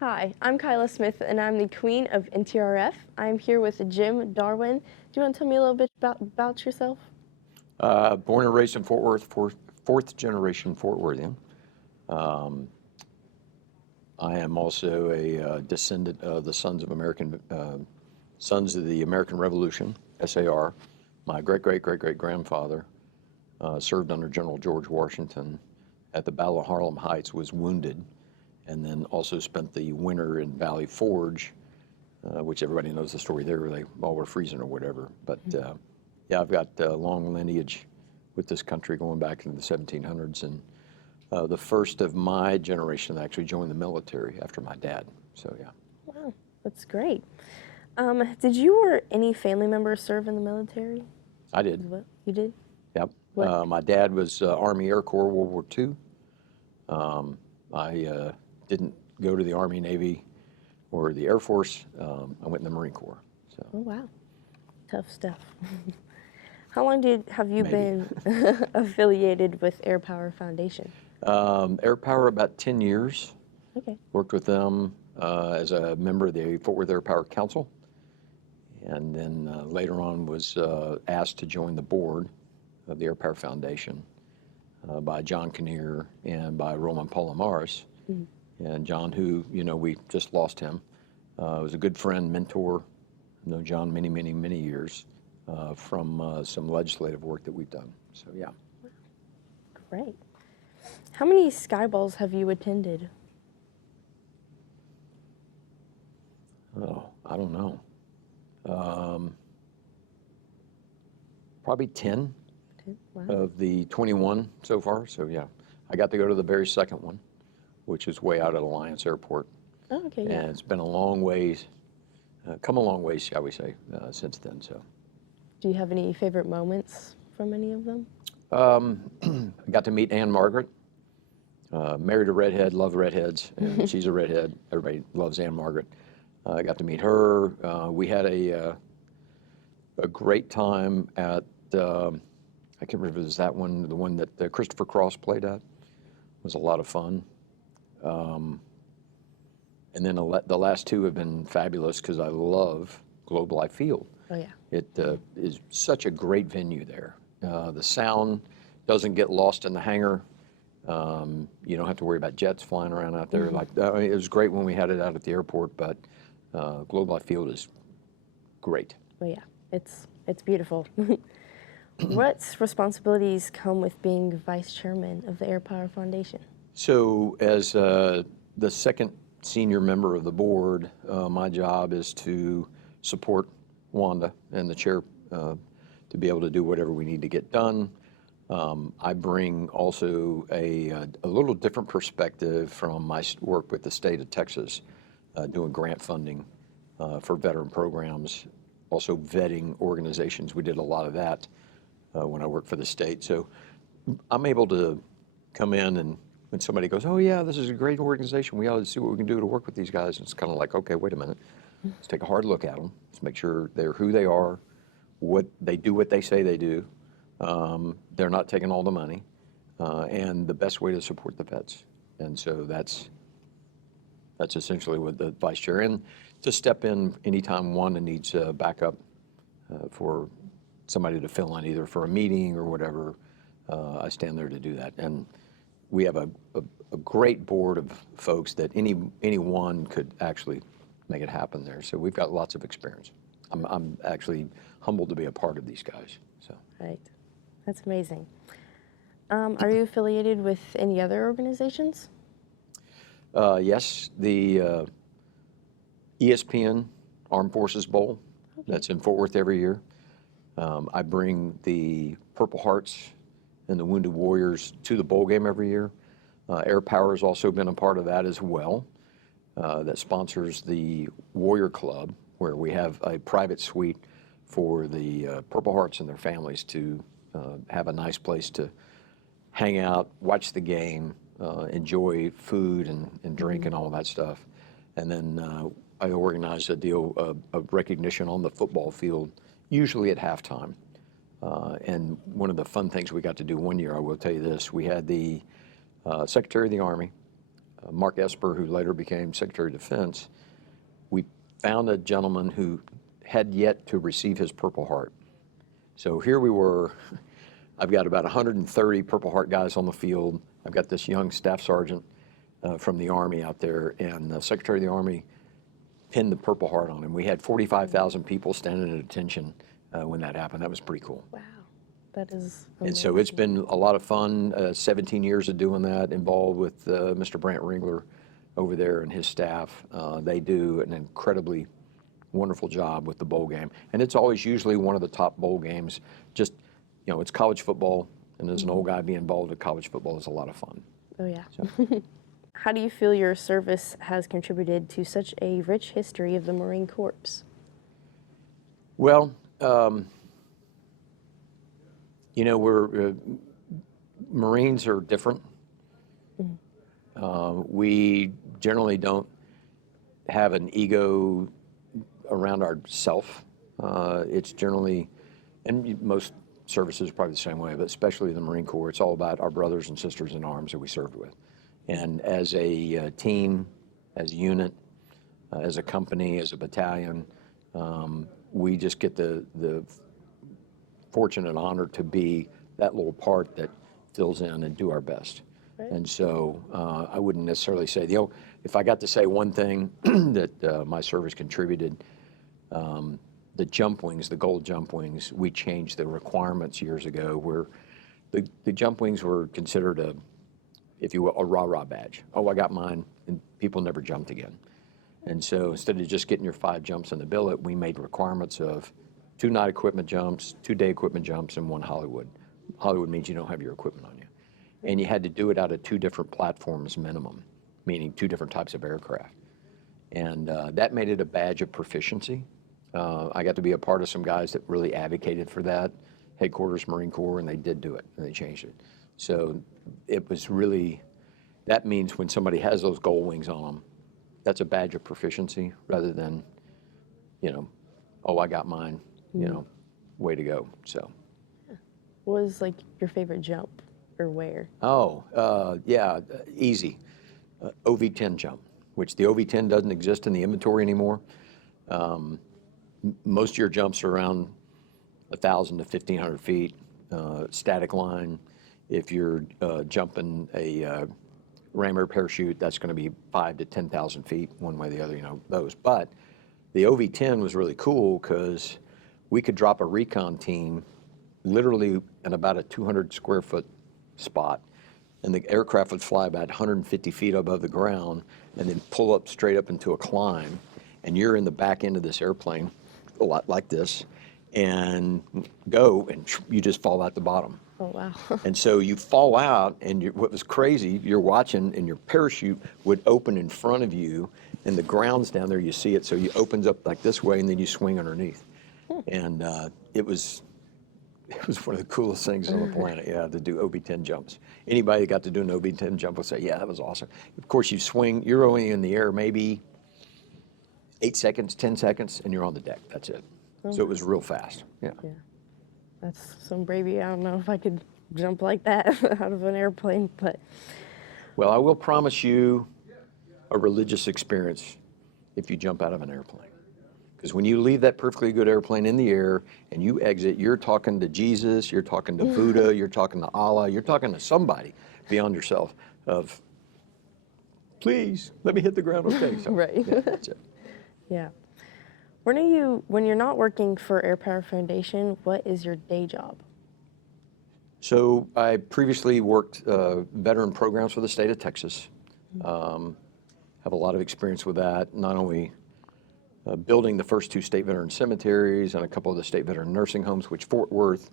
Hi, I'm Kyla Smith, and I'm the queen of NTRF. I'm here with Jim Darwin. Do you want to tell me a little bit about yourself? Born and raised in Fort Worth, fourth generation Fort Worthian. I am also a descendant of the Sons of the American Revolution, SAR. My great-great-great-great-grandfather served under General George Washington at the Battle of Harlem Heights, was wounded, and then also spent the winter in Valley Forge, which everybody knows the story there, where they all were freezing or whatever. But yeah, I've got a long lineage with this country going back into the 1700s, and the first of my generation that actually joined the military after my dad. So yeah. Wow, that's great. Did you or any family members serve in the military? I did. What? You did? Yep. What? My dad was Army Air Corps, World War II. I didn't go to the Army, Navy, or the Air Force. I went in the Marine Corps. So. Oh, wow. Tough stuff. How long have you been affiliated with Airpower Foundation? Airpower, about 10 years. Okay. Worked with them as a member of the Fort Worth Airpower Council. And then later on was asked to join the board of the Airpower Foundation by John Kinnear and by Roman Palomares. Mm-hmm. And John, who, we just lost him, was a good friend, mentor. I've known John many, many, many years from some legislative work that we've done. So, yeah. Great. How many Skyballs have you attended? Oh, I don't know. Probably 10 Wow. of the 21 so far. So, yeah. I got to go to the very second one, which is way out at Alliance Airport. Oh, okay, yeah. And it's been a long ways, come a long ways, shall we say, since then. So. Do you have any favorite moments from any of them? I got to meet Anne Margaret. Married a redhead, love redheads, and she's a redhead. Everybody loves Anne Margaret. I got to meet her. We had a great time at, I can't remember if it was that one, the one that Christopher Cross played at. It was a lot of fun. And then the last two have been fabulous because I love Globe Life Field. Oh, yeah. It is such a great venue there. The sound doesn't get lost in the hangar. You don't have to worry about jets flying around out there. Mm-hmm. It was great when we had it out at the airport, but Globe Life Field is great. Oh, yeah. It's beautiful. What responsibilities come with being vice chairman of the Airpower Foundation? So as the second senior member of the board, my job is to support Wanda and the chair to be able to do whatever we need to get done. I bring also a little different perspective from my work with the state of Texas, doing grant funding for veteran programs, also vetting organizations. We did a lot of that when I worked for the state. So I'm able to come in, and when somebody goes, oh yeah, this is a great organization, we ought to see what we can do to work with these guys. It's kind of like, okay, wait a minute. Let's take a hard look at them. Let's make sure they're who they are, what they say they do. They're not taking all the money, and the best way to support the vets. And so that's essentially what the vice chair, and to step in anytime Wanda needs backup for somebody to fill in, either for a meeting or whatever. I stand there to do that. And we have a great board of folks that anyone could actually make it happen there. So we've got lots of experience. I'm actually humbled to be a part of these guys. So. Right. That's amazing. Are you affiliated with any other organizations? Yes, the ESPN Armed Forces Bowl. Okay. That's in Fort Worth every year. I bring the Purple Hearts and the Wounded Warriors to the bowl game every year. Airpower has also been a part of that as well. That sponsors the Warrior Club, where we have a private suite for the Purple Hearts and their families to have a nice place to hang out, watch the game, enjoy food and drink and all that stuff. And then I organize a deal of recognition on the football field, usually at halftime. And one of the fun things we got to do one year, I will tell you this, we had the Secretary of the Army, Mark Esper, who later became Secretary of Defense, we found a gentleman who had yet to receive his Purple Heart. So here we were. I've got about 130 Purple Heart guys on the field. I've got this young staff sergeant from the Army out there, and the Secretary of the Army pinned the Purple Heart on him. We had 45,000 people standing at attention when that happened. That was pretty cool. Wow, that is amazing. And so it's been a lot of fun, 17 years of doing that, involved with Mr. Brant Ringler over there and his staff. They do an incredibly wonderful job with the bowl game. And it's always usually one of the top bowl games. Just, it's college football, and as an old guy, being involved in college football is a lot of fun. Oh, yeah. So. How do you feel your service has contributed to such a rich history of the Marine Corps? Well, we're Marines are different. We generally don't have an ego around ourself. It's generally, and most services are probably the same way, but especially the Marine Corps, it's all about our brothers and sisters in arms that we served with. And as a team, as a unit, as a company, as a battalion, we just get the fortune and honor to be that little part that fills in and do our best. Right. And so I wouldn't necessarily say, if I got to say one thing that my service contributed, the jump wings, the gold jump wings, we changed the requirements years ago where the jump wings were considered a, if you will, a rah-rah badge. Oh, I got mine, and people never jumped again. And so instead of just getting your 5 jumps in the billet, we made requirements of 2 night equipment jumps, 2 day equipment jumps, and 1 Hollywood. Hollywood means you don't have your equipment on you. And you had to do it out of 2 different platforms minimum, meaning 2 different types of aircraft. And that made it a badge of proficiency. I got to be a part of some guys that really advocated for that, headquarters Marine Corps, and they did do it, and they changed it. So it was really, that means when somebody has those gold wings on them, that's a badge of proficiency rather than, oh, I got mine, way to go. So. What was like your favorite jump or where? Oh, yeah, easy. OV-10 jump, which the OV-10 doesn't exist in the inventory anymore. Most of your jumps are around 1,000 to 1,500 feet, static line. If you're jumping a ram air parachute, that's going to be 5,000 to 10,000 feet, one way or the other, those. But the OV-10 was really cool because we could drop a recon team literally in about a 200 square foot spot, and the aircraft would fly about 150 feet above the ground and then pull up straight up into a climb, and you're in the back end of this airplane, a lot like this, and go, and you just fall out the bottom. Oh, wow. And so you fall out, and what was crazy, you're watching, and your parachute would open in front of you, and the ground's down there, you see it, so it opens up like this way, and then you swing underneath. And it was one of the coolest things on the planet, to do OB-10 jumps. Anybody that got to do an OB-10 jump will say, yeah, that was awesome. Of course, you swing, you're only in the air maybe 8 seconds, 10 seconds, and you're on the deck. That's it. So it was real fast. Yeah. That's some bravery. I don't know if I could jump like that out of an airplane, but. Well, I will promise you a religious experience if you jump out of an airplane. Because when you leave that perfectly good airplane in the air and you exit, you're talking to Jesus, you're talking to Buddha, you're talking to Allah, you're talking to somebody beyond yourself of, please, let me hit the ground, okay? So, right. Yeah, that's it. Yeah. When you're not working for Airpower Foundation, what is your day job? So I previously worked veteran programs for the state of Texas. Have a lot of experience with that, not only building the first 2 state veteran cemeteries and a couple of the state veteran nursing homes, which Fort Worth,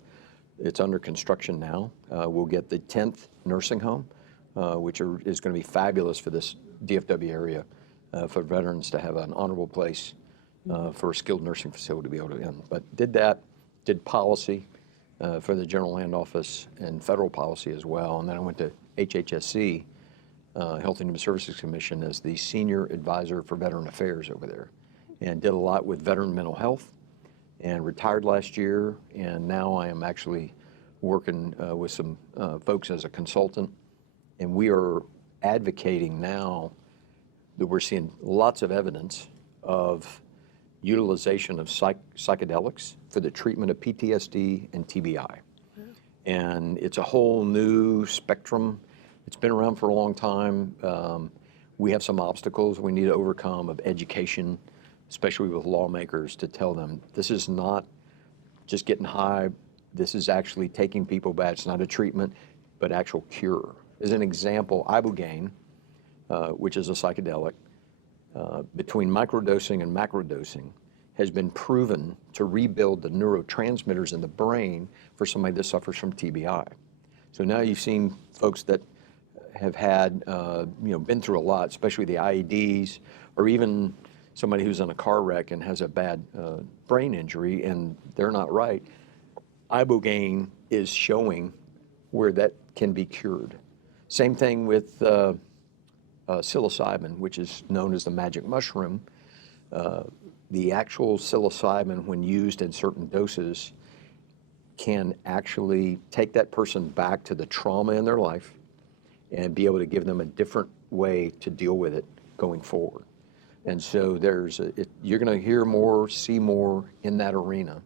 it's under construction now. We'll get the 10th nursing home, which is going to be fabulous for this DFW area, for veterans to have an honorable place for a skilled nursing facility to be able to end. But did policy for the General Land Office and federal policy as well. And then I went to HHSC, Health and Human Services Commission, as the senior advisor for veteran affairs over there, and did a lot with veteran mental health, and retired last year. And now I am actually working with some folks as a consultant, and we are advocating now that we're seeing lots of evidence of utilization of psychedelics for the treatment of PTSD and TBI. And it's a whole new spectrum. It's been around for a long time. We have some obstacles we need to overcome of education, especially with lawmakers, to tell them this is not just getting high. This is actually taking people back. It's not a treatment, but actual cure. As an example, ibogaine, which is a psychedelic, between microdosing and macrodosing, has been proven to rebuild the neurotransmitters in the brain for somebody that suffers from TBI. So now you've seen folks that have had, been through a lot, especially the IEDs, or even somebody who's in a car wreck and has a bad brain injury and they're not right. Ibogaine is showing where that can be cured. Same thing with psilocybin, which is known as the magic mushroom. The actual psilocybin, when used in certain doses, can actually take that person back to the trauma in their life and be able to give them a different way to deal with it going forward. And so you're going to hear more, see more in that arena.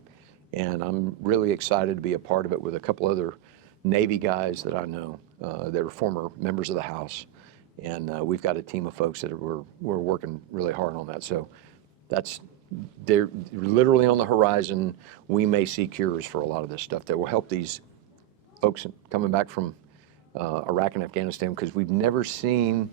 And I'm really excited to be a part of it with a couple other Navy guys that I know that are former members of the House. And we've got a team of folks that we're working really hard on that. So they're literally on the horizon. We may see cures for a lot of this stuff that will help these folks coming back from Iraq and Afghanistan, because we've never seen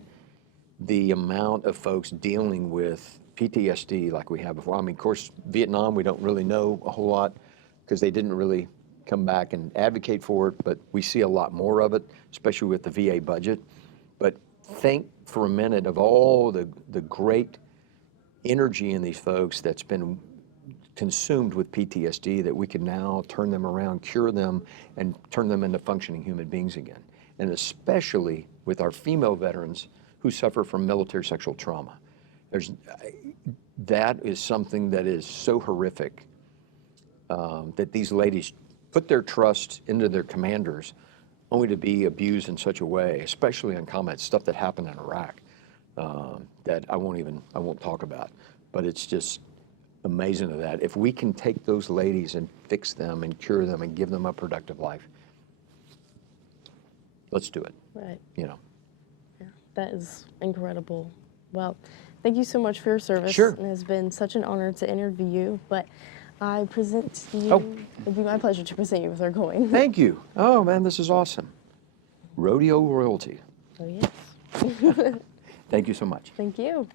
the amount of folks dealing with PTSD like we have before. I mean, of course, Vietnam, we don't really know a whole lot because they didn't really come back and advocate for it, but we see a lot more of it, especially with the VA budget. But think for a minute of all the great energy in these folks that's been consumed with PTSD, that we can now turn them around, cure them, and turn them into functioning human beings again. And especially with our female veterans who suffer from military sexual trauma. That is something that is so horrific that these ladies put their trust into their commanders only to be abused in such a way, especially in combat, stuff that happened in Iraq. That I won't talk about, but it's just amazing of that. If we can take those ladies and fix them and cure them and give them a productive life, let's do it. Right. Yeah, that is incredible. Well, thank you so much for your service. Sure. It has been such an honor to interview you, but I present you, it'd be my pleasure to present you with our coin. Thank you. Oh man, this is awesome. Rodeo royalty. Oh yes. Thank you so much. Thank you.